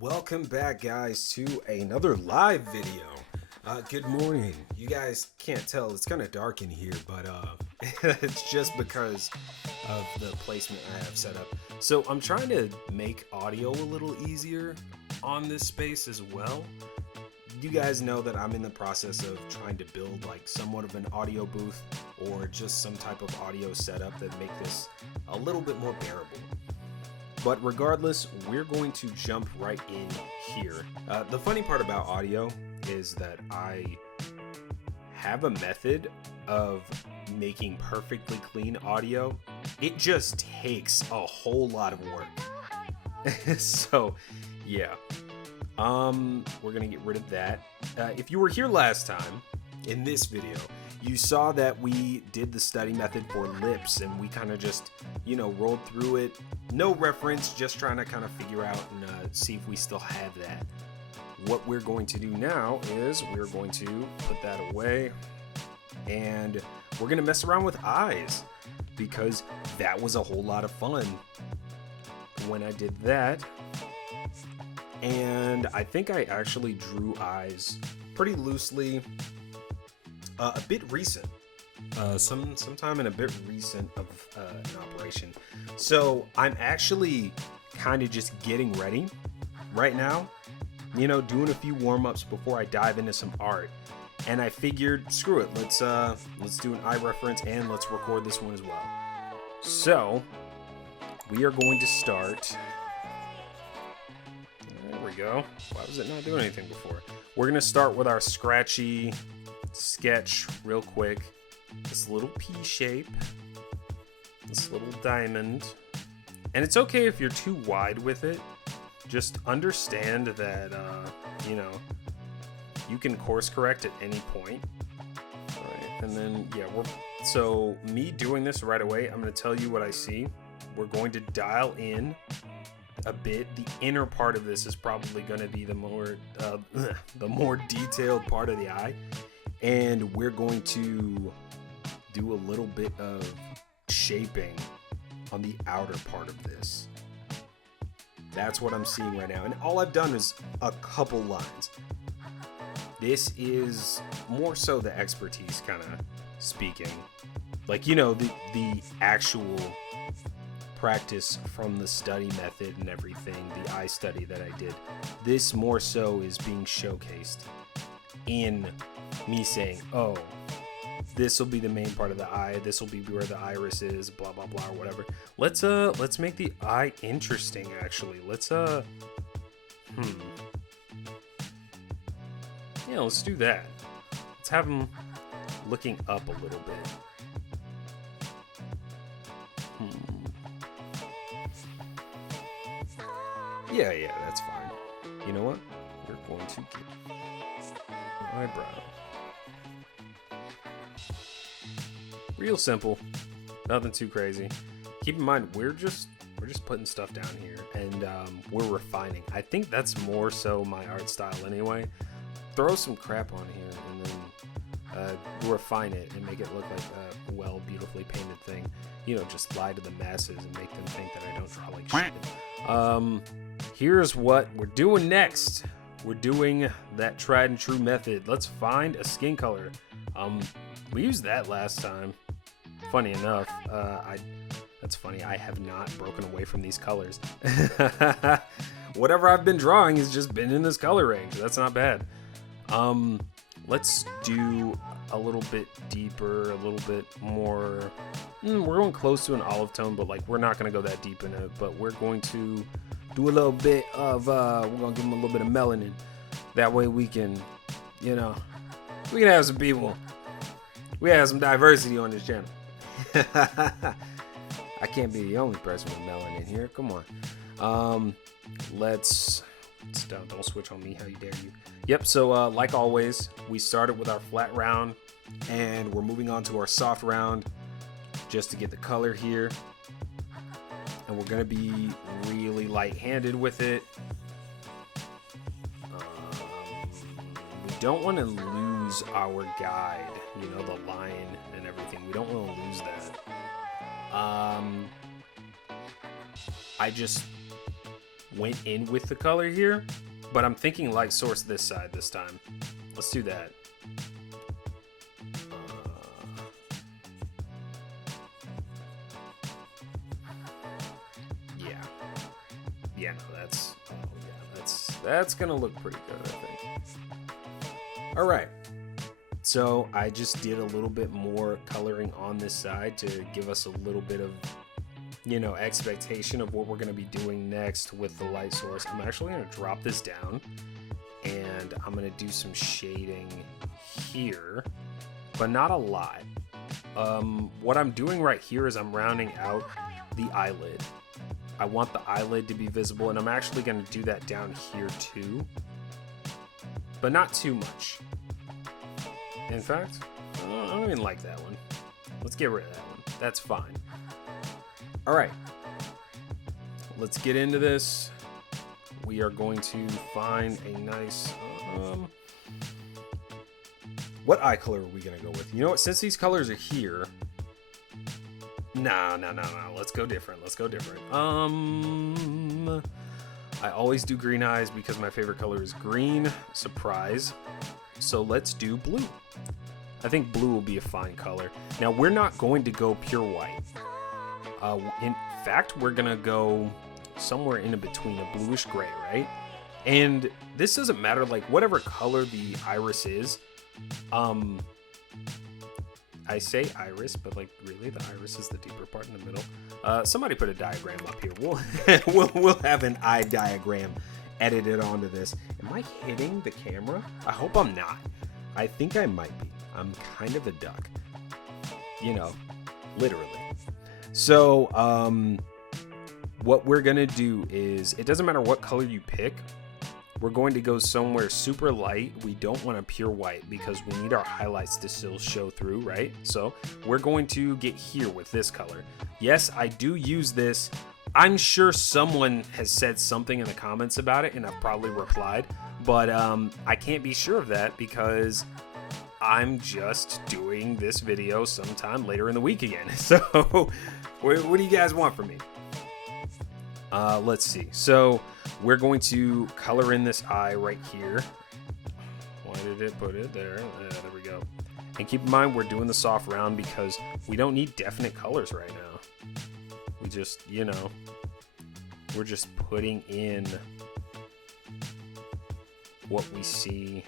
welcome back, guys, to another live video. Good morning. You guys can't tell, it's kind of dark in here, but it's just because of the placement I have set up. So I'm trying to make audio a little easier on this space as well. You guys know that I'm in the process of trying to build like somewhat of an audio booth or just some type of audio setup that make this a little bit more bearable. But regardless, we're going to jump right in here. The funny part about audio is that I have a method of making perfectly clean audio. It just takes a whole lot of work. So, yeah. We're gonna get rid of that. If you were here last time in this video, you saw that we did the study method for lips and we kind of just, rolled through it. No reference, just trying to kind of figure out and see if we still have that. What we're going to do now is we're going to put that away and we're going to mess around with eyes because that was a whole lot of fun when I did that. And I think I actually drew eyes pretty loosely, a bit recent, sometime in a bit recent of an operation. So I'm actually kind of just getting ready right now, doing a few warm-ups before I dive into some art. And I figured, screw it, let's do an eye reference and let's record this one as well. So we are going to start. There we go. Why was it not doing anything before? We're going to start with our scratchy sketch real quick. This little P shape. This little diamond. And it's okay if you're too wide with it. Just understand that, you can course correct at any point. All right, and then, so me doing this right away, I'm going to tell you what I see. We're going to dial in a bit. The inner part of this is probably going to be the more detailed part of the eye, and we're going to do a little bit of shaping on the outer part of this. That's what I'm seeing right now, and all I've done is a couple lines. This is more so the expertise kind of speaking, like the actual practice from the study method and everything, the eye study that I did. This more so is being showcased in me saying, oh, this will be the main part of the eye, this will be where the iris is, blah blah blah, or whatever. Let's make the eye interesting. Actually, let's do that. Let's have him looking up a little bit. Yeah, that's fine. You know what? We're going to get eyebrow. Real simple. Nothing too crazy. Keep in mind, we're just putting stuff down here and we're refining. I think that's more so my art style anyway. Throw some crap on here and then refine it and make it look like a beautifully painted thing. Just lie to the masses and make them think that I don't draw like shit. Here's what we're doing next. We're doing that tried and true method. Let's find a skin color. We used that last time. Funny enough, that's funny. I have not broken away from these colors. Whatever I've been drawing has just been in this color range. That's not bad. Let's do a little bit deeper, a little bit more. We're going close to an olive tone, but we're not going to go that deep in it. But we're going to do a little bit of, we're going to give them a little bit of melanin. That way we can, we can have some people. We have some diversity on this channel. I can't be the only person with melanin here. Come on. Let's don't switch on me. How you dare you? Yep. So like always, we started with our flat round and we're moving on to our soft round just to get the color here. And we're going to be really light-handed with it. We don't want to lose our guide, the line and everything. We don't want to lose that. I just went in with the color here, but I'm thinking light source this side this time. Let's do that. Yeah, no, that's gonna look pretty good, I think. All right, so I just did a little bit more coloring on this side to give us a little bit of, you know, expectation of what we're gonna be doing next with the light source. I'm actually gonna drop this down and I'm gonna do some shading here, but not a lot. What I'm doing right here is I'm rounding out the eyelid. I want the eyelid to be visible, and I'm actually going to do that down here too, but not too much. In fact, I don't even like that one. Let's get rid of that one. That's fine. All right, let's get into this. We are going to find a nice, what eye color are we going to go with? You know what, since these colors are here, No. Let's go different. I always do green eyes because my favorite color is green. Surprise. So let's do blue. I think blue will be a fine color. Now, we're not going to go pure white. In fact, we're going to go somewhere in between, a bluish gray, right? And this doesn't matter, like, whatever color the iris is. I say iris, but like really the iris is the deeper part in the middle. Somebody put a diagram up here. We'll have an eye diagram edited onto this. Am I hitting the camera? I hope I'm not. I think I might be. I'm kind of a duck. You know, literally. So, what we're gonna do is, it doesn't matter what color you pick. We're going to go somewhere super light. We don't want a pure white because we need our highlights to still show through, right? So we're going to get here with this color. Yes, I do use this. I'm sure someone has said something in the comments about it and I've probably replied, but I can't be sure of that because I'm just doing this video sometime later in the week again. So what do you guys want from me? Let's see. So we're going to color in this eye right here. Why did it put it there? There we go. And keep in mind, we're doing the soft round because we don't need definite colors right now. We just, you know, we're just putting in what we see.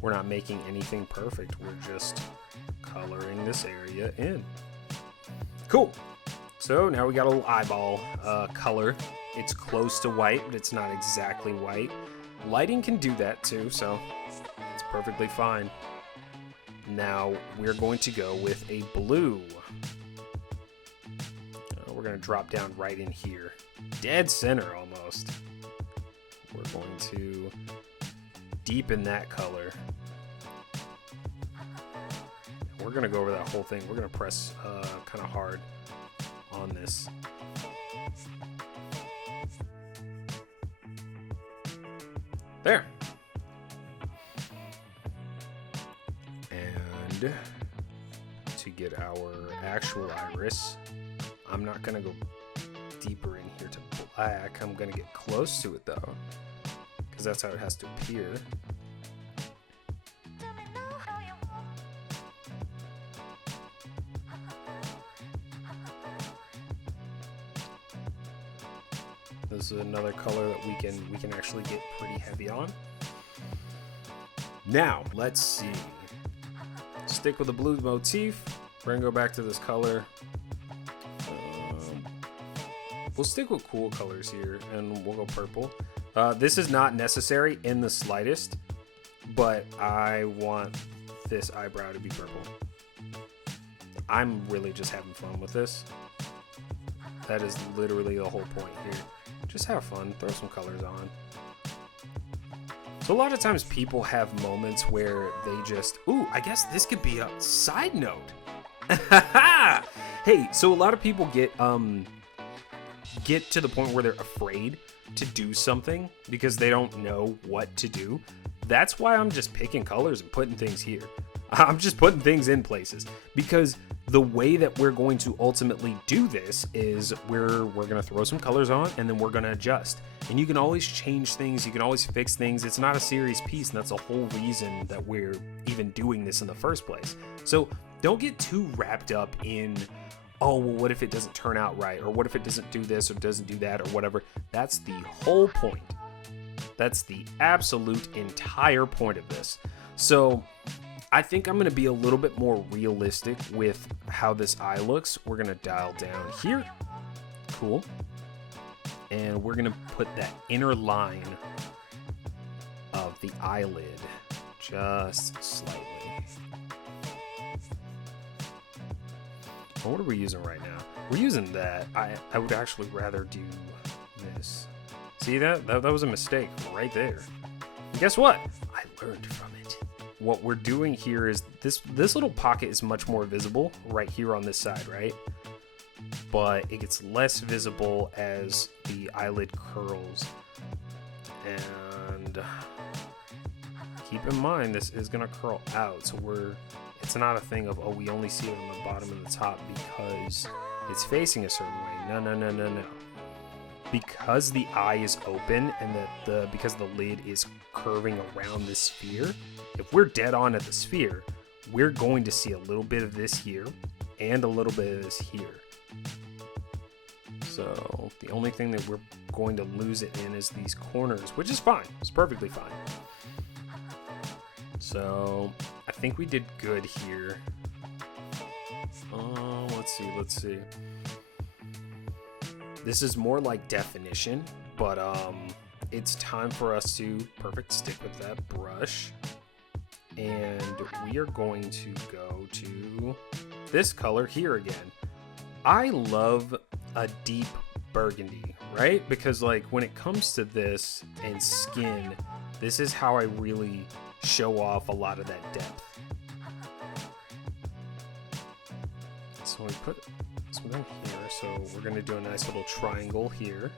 We're not making anything perfect. We're just coloring this area in. Cool. So now we got a little eyeball color. It's close to white, but it's not exactly white. Lighting can do that too, so it's perfectly fine. Now we're going to go with a blue. We're going to drop down right in here. Dead center almost. We're going to deepen that color. We're going to go over that whole thing. We're going to press kind of hard on this. There. And to get our actual iris, I'm not gonna go deeper in here to black. I'm gonna get close to it though, because that's how it has to appear. This is another color that we can actually get pretty heavy on. Now, let's see. Stick with the blue motif. We're gonna go back to this color. We'll stick with cool colors here, and we'll go purple. This is not necessary in the slightest, but I want this eyebrow to be purple. I'm really just having fun with this. That is literally the whole point here. Just have fun, throw some colors on. So a lot of times people have moments where they just, ooh, I guess this could be a side note. Hey, so a lot of people get to the point where they're afraid to do something because they don't know what to do. That's why I'm just picking colors and putting things here. I'm just putting things in places because the way that we're going to ultimately do this is we're going to throw some colors on and then we're going to adjust. And you can always change things. You can always fix things. It's not a serious piece. And that's the whole reason that we're even doing this in the first place. So don't get too wrapped up in, oh, well, what if it doesn't turn out right? Or what if it doesn't do this or doesn't do that or whatever? That's the whole point. That's the absolute entire point of this. So I think I'm going to be a little bit more realistic with how this eye looks. We're going to dial down here. Cool. And we're going to put that inner line of the eyelid just slightly. What are we using right now? We're using that. I would actually rather do this. See that? That was a mistake right there. And guess what? I learned from it. What we're doing here is this little pocket is much more visible right here on this side, right? But it gets less visible as the eyelid curls. And keep in mind, this is gonna curl out. So it's not a thing of, oh, we only see it on the bottom and the top because it's facing a certain way. No. Because the eye is open and because the lid is curving around the sphere, if we're dead on at the sphere, we're going to see a little bit of this here and a little bit of this here. So the only thing that we're going to lose it in is these corners, which is fine. It's perfectly fine. So I think we did good here. Let's see. This is more like definition, but it's time for us to stick with that brush. And we are going to go to this color here again. I love a deep burgundy, right? Because like when it comes to this and skin, this is how I really show off a lot of that depth. So we put some down here. So we're gonna do a nice little triangle here.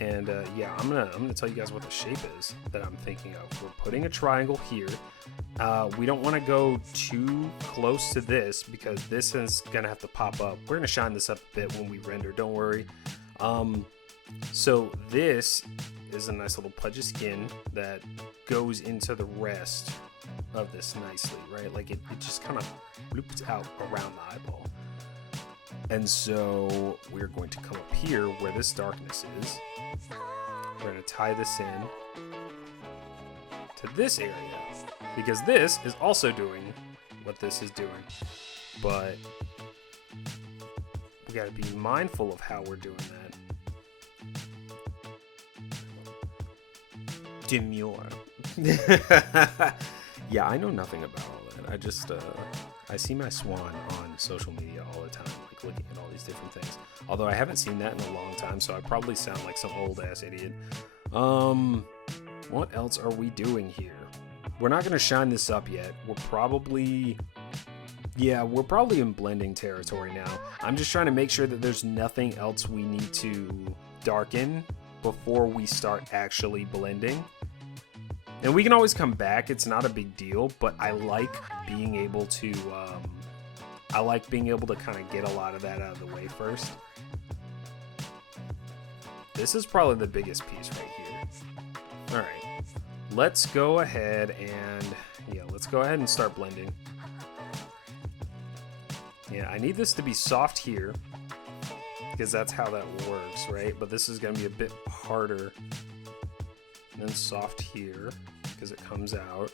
And yeah, I'm gonna tell you guys what the shape is that I'm thinking of. We're putting a triangle here. We don't want to go too close to this because this is gonna have to pop up. We're gonna shine this up a bit when we render, don't worry. So this is a nice little pudge of skin that goes into the rest of this nicely, right? Like it just kind of loops out around the eyeball. And so we're going to come up here where this darkness is. We're going to tie this in to this area because this is also doing what this is doing. But we got to be mindful of how we're doing that. Demure. Yeah, I know nothing about all that. I see my swan on social media all the time, like looking at all these different things. Although I haven't seen that in a long time, so I probably sound like some old ass idiot. What else are we doing here? We're not gonna shine this up yet. We're probably in blending territory now. I'm just trying to make sure that there's nothing else we need to darken before we start actually blending. And we can always come back. It's not a big deal, but I like being able to kind of get a lot of that out of the way first. This is probably the biggest piece right here. All right, let's go ahead and start blending. Yeah, I need this to be soft here because that's how that works, right? But this is gonna be a bit harder. And then soft here because it comes out.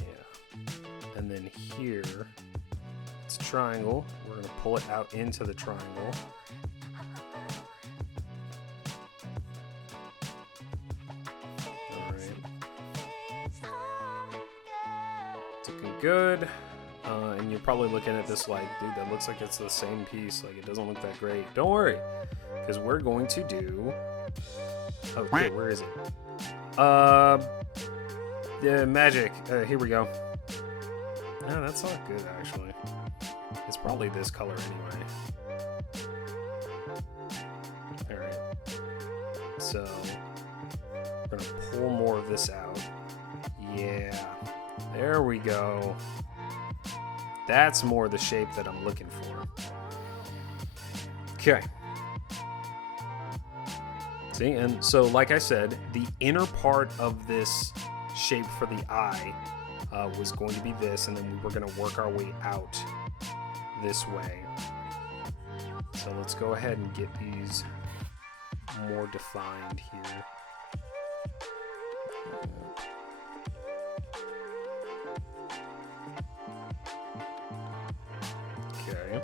Yeah. And then here, it's a triangle. We're going to pull it out into the triangle. All right. It's looking good. And you're probably looking at this like, dude, that looks like it's the same piece. Like, it doesn't look that great. Don't worry, because we're going to do... Okay, where is it? The magic. Here we go. No, that's not good, actually. It's probably this color anyway. Alright. So, we're gonna pull more of this out. Yeah, there we go. That's more the shape that I'm looking for. Okay. See, and so like I said, the inner part of this shape for the eye was going to be this, and then we were going to work our way out this way. So let's go ahead and get these more defined here. Okay.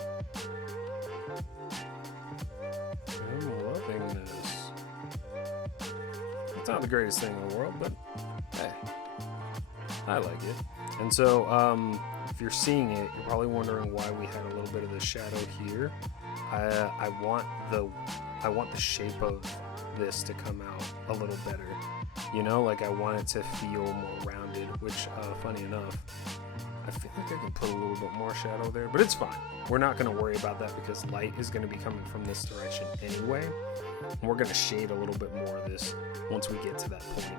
I'm loving this. It's not the greatest thing in the world, but hey, I like it. And so, if you're seeing it, you're probably wondering why we had a little bit of the shadow here. I want the shape of this to come out a little better. You know, like I want it to feel more rounded, which, funny enough, I feel like I can put a little bit more shadow there, but it's fine. We're not going to worry about that because light is going to be coming from this direction anyway. And we're going to shade a little bit more of this once we get to that point.